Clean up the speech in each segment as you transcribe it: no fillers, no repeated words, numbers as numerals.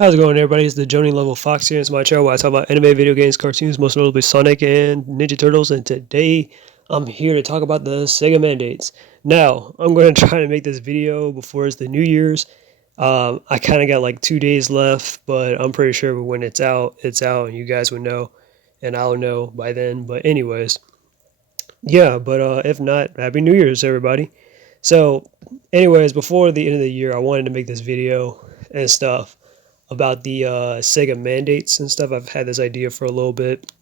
How's it going, everybody? It's the Johnny Level Fox here. It's my channel where I talk about anime, video games, cartoons, most notably Sonic and Ninja Turtles. And today, I'm here to talk about the Sega mandates. Now, I'm going to try to make this video before it's the New Year's. I kind of got like 2 days left, but I'm pretty sure when it's out, and you guys would know, and I'll know by then. But anyways, yeah. But if not, Happy New Year's, everybody. So, anyways, before the end of the year, I wanted to make this video and stuff about the Sega mandates and stuff. I've had this idea for a little bit,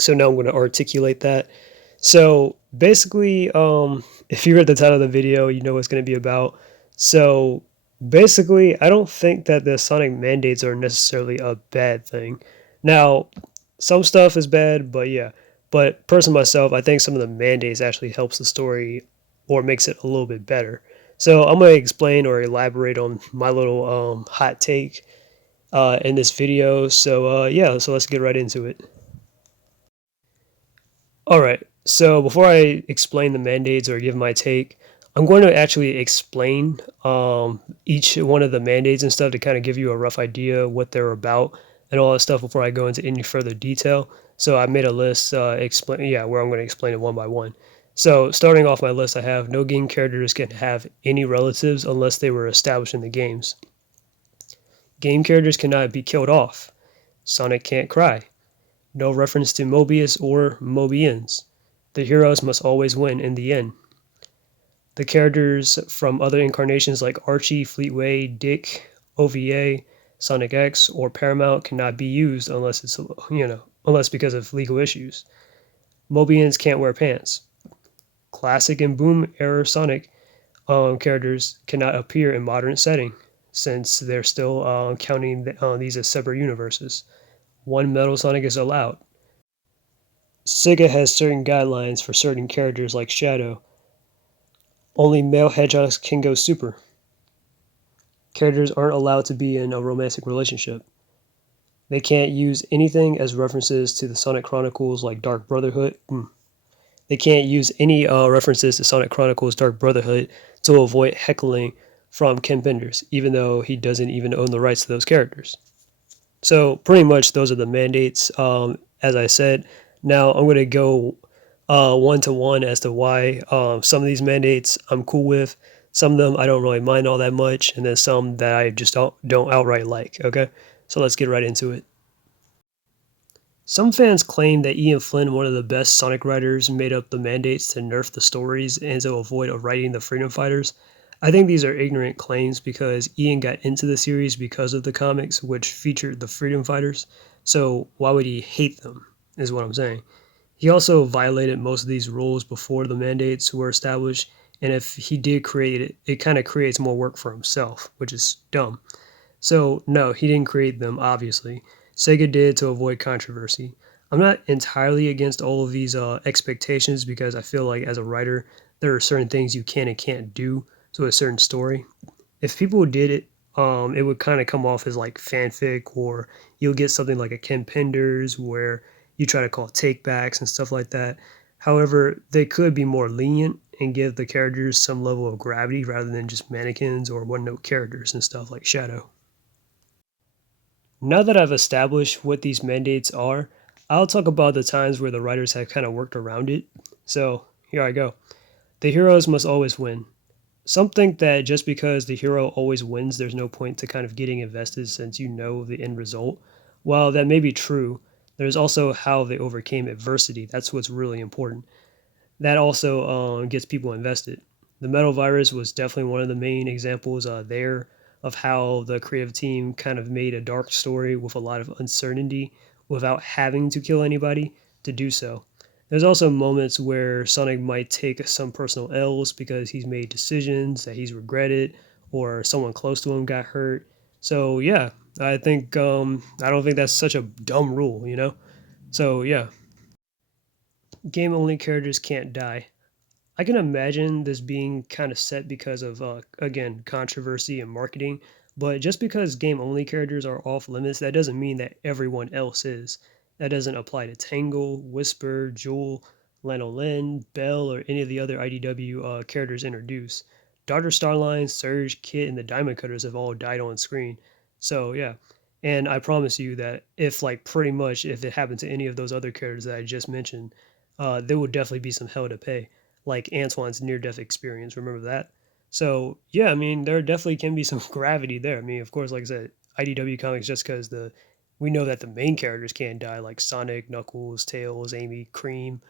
so now I'm going to articulate that. So basically, if you read the title of the video, you know what it's going to be about. So basically, I don't think that the Sonic mandates are necessarily a bad thing. Now, some stuff is bad, but yeah. But personally, myself, I think some of the mandates actually helps the story or makes it a little bit better. So I'm going to explain or elaborate on my little hot take in this video. So yeah, so let's get right into it. All right. So before I explain the mandates or give my take, I'm going to actually explain each one of the mandates and stuff to kind of give you a rough idea what they're about and all that stuff before I go into any further detail. So I made a list where I'm going to explain it one by one. So starting off my list, I have no game characters can have any relatives unless they were established in the games. Game characters cannot be killed off. Sonic can't cry. No reference to Mobius or Mobians. The heroes must always win in the end. The characters from other incarnations like Archie, Fleetway, Dick, OVA, Sonic X, or Paramount cannot be used unless because of legal issues. Mobians can't wear pants. Classic and Boom era Sonic characters cannot appear in modern setting since they're still counting these as separate universes. One Metal Sonic is allowed. Sega has certain guidelines for certain characters like Shadow. Only male hedgehogs can go super. Characters aren't allowed to be in a romantic relationship. They can't use anything as references to the Sonic Chronicles like Dark Brotherhood. They can't use any references to Sonic Chronicles Dark Brotherhood to avoid heckling from Ken Penders, even though he doesn't even own the rights to those characters. So pretty much those are the mandates, as I said. Now I'm going to go one-to-one as to why some of these mandates I'm cool with. Some of them I don't really mind all that much, and then some that I just don't outright like, okay? So let's get right into it. Some fans claim that Ian Flynn, one of the best Sonic writers, made up the mandates to nerf the stories and to avoid writing the Freedom Fighters. I think these are ignorant claims because Ian got into the series because of the comics, which featured the Freedom Fighters, so why would he hate them, is what I'm saying. He also violated most of these rules before the mandates were established, and if he did create it, it kind of creates more work for himself, which is dumb. So, no, he didn't create them, obviously. Sega did to avoid controversy. I'm not entirely against all of these expectations because I feel like as a writer, there are certain things you can and can't do to a certain story. If people did it, it would kind of come off as like fanfic, or you'll get something like a Ken Penders where you try to call takebacks and stuff like that. However, they could be more lenient and give the characters some level of gravity rather than just mannequins or one-note characters and stuff like Shadow. Now that I've established what these mandates are, I'll talk about the times where the writers have kind of worked around it. So, here I go. The heroes must always win. Some think that just because the hero always wins, there's no point to kind of getting invested since you know the end result. While that may be true, there's also how they overcame adversity. That's what's really important. That also gets people invested. The Metal Virus was definitely one of the main examples there of how the creative team kind of made a dark story with a lot of uncertainty without having to kill anybody to do so. There's also moments where Sonic might take some personal L's because he's made decisions that he's regretted or someone close to him got hurt. So yeah, I don't think that's such a dumb rule. So yeah, game only characters can't die. I can imagine this being kind of set because of, again, controversy and marketing. But just because game only characters are off limits, that doesn't mean that everyone else is. That doesn't apply to Tangle, Whisper, Jewel, Lanolin, Bell, or any of the other IDW characters introduced. Dr. Starline, Surge, Kit, and the Diamond Cutters have all died on screen. So yeah, and I promise you that if like pretty much if it happened to any of those other characters that I just mentioned, there would definitely be some hell to pay, like Antoine's near-death experience. Remember that? So yeah, I mean there definitely can be some gravity there. I mean, of course, like I said, IDW comics just because the we know that the main characters can't die, like Sonic, Knuckles, Tails, Amy, Cream,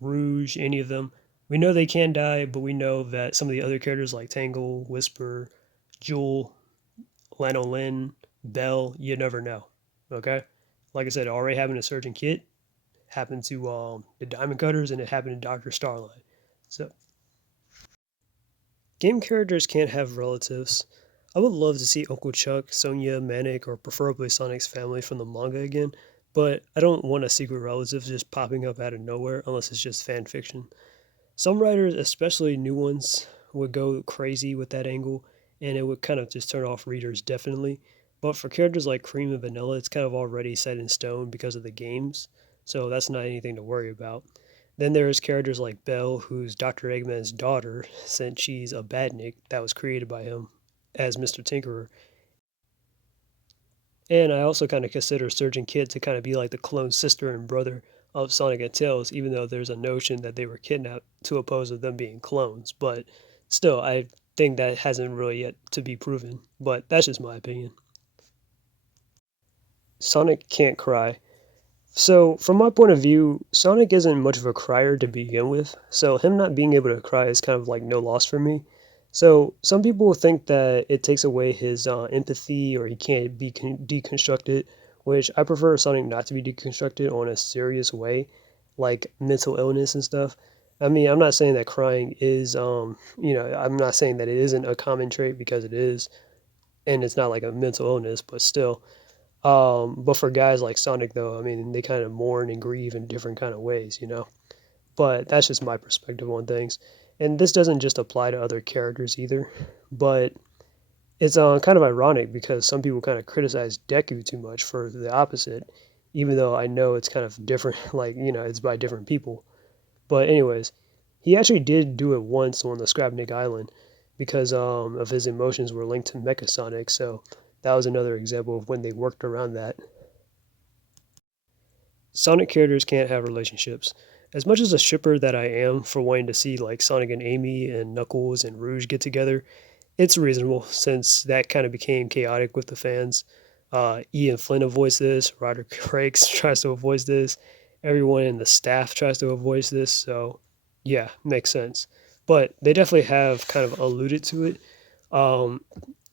Rouge, any of them. We know they can die, but we know that some of the other characters like Tangle, Whisper, Jewel, lanolin, bell, you never know. Okay? Like I said, it already happened to Surgeon Kit, happened to the Diamond Cutters, and it happened to Dr. Starlight. So, game characters can't have relatives. I would love to see Uncle Chuck, Sonia, Manic, or preferably Sonic's family from the manga again, but I don't want a secret relative just popping up out of nowhere unless it's just fan fiction. Some writers, especially new ones, would go crazy with that angle, and it would kind of just turn off readers definitely. But for characters like Cream and Vanilla, it's kind of already set in stone because of the games, so that's not anything to worry about. Then there's characters like Belle, who's Dr. Eggman's daughter, since she's a badnik that was created by him as Mr. Tinkerer. And I also kind of consider Surgeon Kid to kind of be like the clone sister and brother of Sonic and Tails, even though there's a notion that they were kidnapped to oppose of them being clones. But still, I think that hasn't really yet to be proven. But that's just my opinion. Sonic can't cry. So, from my point of view, Sonic isn't much of a crier to begin with, so him not being able to cry is kind of like no loss for me. So, some people will think that it takes away his empathy or he can't be deconstructed, which I prefer Sonic not to be deconstructed on a serious way, like mental illness and stuff. I mean, I'm not saying that crying is, I'm not saying that it isn't a common trait because it is, and it's not like a mental illness, but still. But for guys like Sonic, though, I mean, they kind of mourn and grieve in different kind of ways, you know. But that's just my perspective on things. And this doesn't just apply to other characters either. But it's kind of ironic because some people kind of criticize Deku too much for the opposite, even though I know it's kind of different. Like it's by different people. But anyways, he actually did do it once on the Scrapnik Island because of his emotions were linked to Mecha Sonic. So that was another example of when they worked around that. Sonic characters can't have relationships. As much as a shipper that I am for wanting to see like Sonic and Amy and Knuckles and Rouge get together, it's reasonable since that kind of became chaotic with the fans. Ian Flynn avoids this, Roger Crakes tries to avoid this, everyone in the staff tries to avoid this, so yeah, makes sense. But they definitely have kind of alluded to it. Um,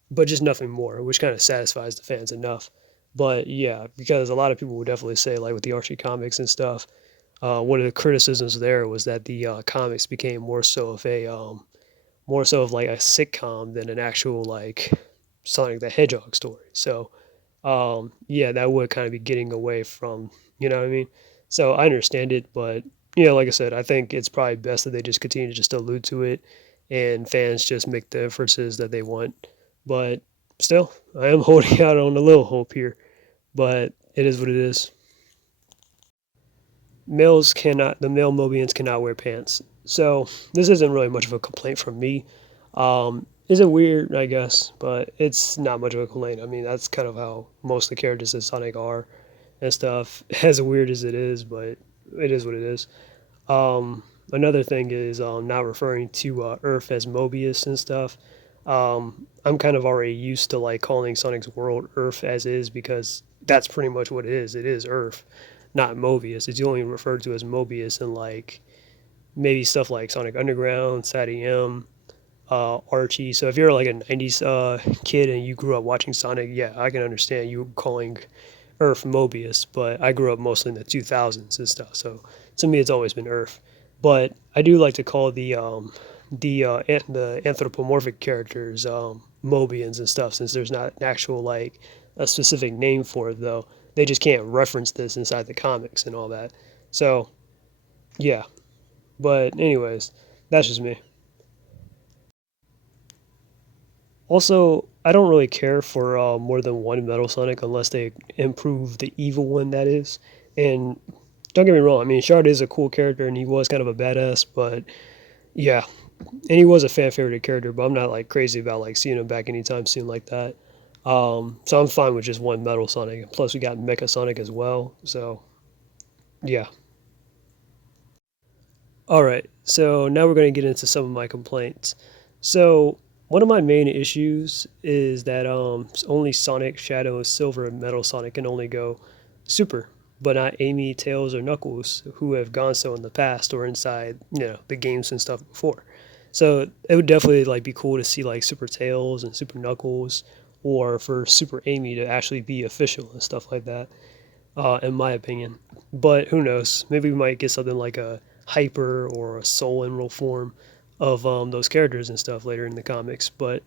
but just nothing more, which kind of satisfies the fans enough. But yeah, because a lot of people would definitely say, like with the Archie comics and stuff, one of the criticisms there was that the comics became more so of like a sitcom than an actual like Sonic the Hedgehog story. So yeah, that would kind of be getting away from, you know what I mean? So I understand it, but yeah, like I said, I think it's probably best that they just continue to just allude to it and fans just make the inferences that they want. But still, I am holding out on a little hope here, but it is what it is. The male Mobians cannot wear pants. So this isn't really much of a complaint from me. Is it weird? I guess, but it's not much of a complaint. I mean, that's kind of how most of the characters in Sonic are and stuff. As weird as it is, but it is what it is. Another thing is not referring to Earth as Mobius and stuff. I'm kind of already used to like calling Sonic's world Earth as is because that's pretty much what it is. It is Earth, not Mobius. It's only referred to as Mobius in like maybe stuff like Sonic Underground, Sadie M, Archie. So if you're like a '90s kid and you grew up watching Sonic, yeah, I can understand you calling Earth Mobius. But I grew up mostly in the 2000s and stuff, so to me it's always been Earth. But I do like to call the anthropomorphic characters Mobians and stuff, since there's not an actual like a specific name for it though. They just can't reference this inside the comics and all that. So yeah, but anyways, that's just me. Also, I don't really care for more than one Metal Sonic unless they improve the evil one, that is. And don't get me wrong, I mean, Shard is a cool character and he was kind of a badass, but yeah, and he was a fan favorite character, but I'm not like crazy about like seeing him back anytime soon like that. So I'm fine with just one Metal Sonic. Plus, we got Mecha Sonic as well. So yeah. All right. So now we're going to get into some of my complaints. So one of my main issues is that only Sonic, Shadow, Silver, and Metal Sonic can only go Super, but not Amy, Tails, or Knuckles, who have gone so in the past or inside the games and stuff before. So it would definitely like be cool to see like Super Tails and Super Knuckles, or for Super Amy to actually be official and stuff like that, in my opinion. But who knows? Maybe we might get something like a Hyper or a Soul Emerald form of those characters and stuff later in the comics. But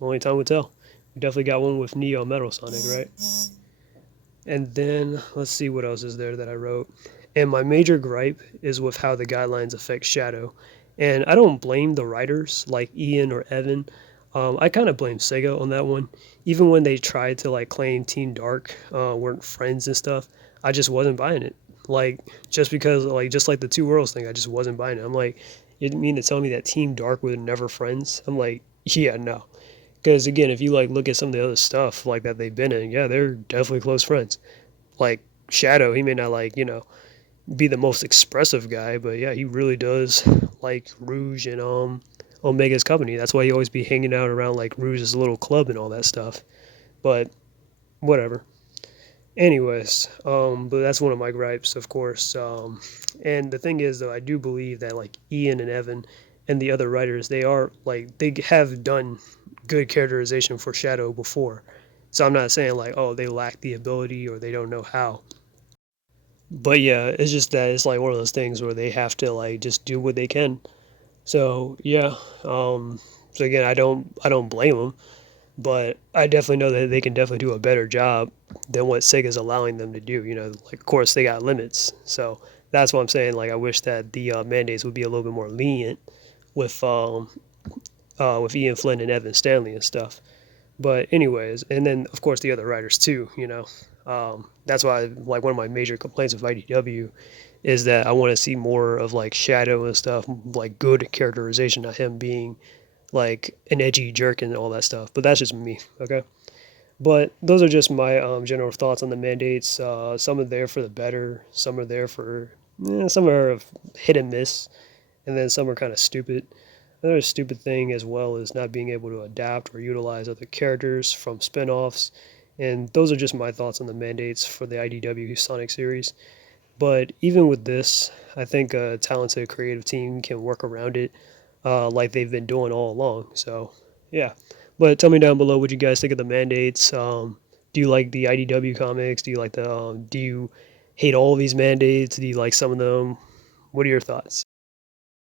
only time will tell. We definitely got one with Neo Metal Sonic, right? And then let's see what else is there that I wrote. And my major gripe is with how the guidelines affect Shadow. And I don't blame the writers like Ian or Evan. I kind of blame Sega on that one. Even when they tried to like claim Team Dark weren't friends and stuff, I just wasn't buying it. Like just because like just like the Two Worlds thing, I just wasn't buying it. I'm like, you didn't mean to tell me that Team Dark were never friends? I'm like, yeah, no. Because again, if you like look at some of the other stuff like that they've been in, yeah, they're definitely close friends. Like Shadow, he may not like be the most expressive guy, but yeah, he really does like Rouge and Omega's company. That's why he always be hanging out around like Rouge's little club and all that stuff. But whatever. Anyways, but that's one of my gripes, of course. And the thing is, though, I do believe that like Ian and Evan and the other writers, they are like they have done good characterization for Shadow before. So I'm not saying like, oh, they lack the ability or they don't know how. But yeah, it's just that it's like one of those things where they have to like just do what they can. So yeah, so again, I don't blame them, but I definitely know that they can definitely do a better job than what Sega's allowing them to do. Like of course they got limits, so that's what I'm saying. Like I wish that the mandates would be a little bit more lenient with Ian Flynn and Evan Stanley and stuff. But anyways, and then of course the other writers too. That's why like one of my major complaints with IDW is that I want to see more of like Shadow and stuff, like good characterization of him being like an edgy jerk and all that stuff. But that's just me, okay? But those are just my general thoughts on the mandates. Some are there for the better, some are there for, some are hit and miss, and then some are kind of stupid. Another stupid thing as well is not being able to adapt or utilize other characters from spin-offs. And those are just my thoughts on the mandates for the IDW Sonic series. But even with this, I think a talented creative team can work around it, like they've been doing all along. So, yeah. But tell me down below what you guys think of the mandates. Do you like the IDW comics? Do you like the? Do you hate all of these mandates? Do you like some of them? What are your thoughts?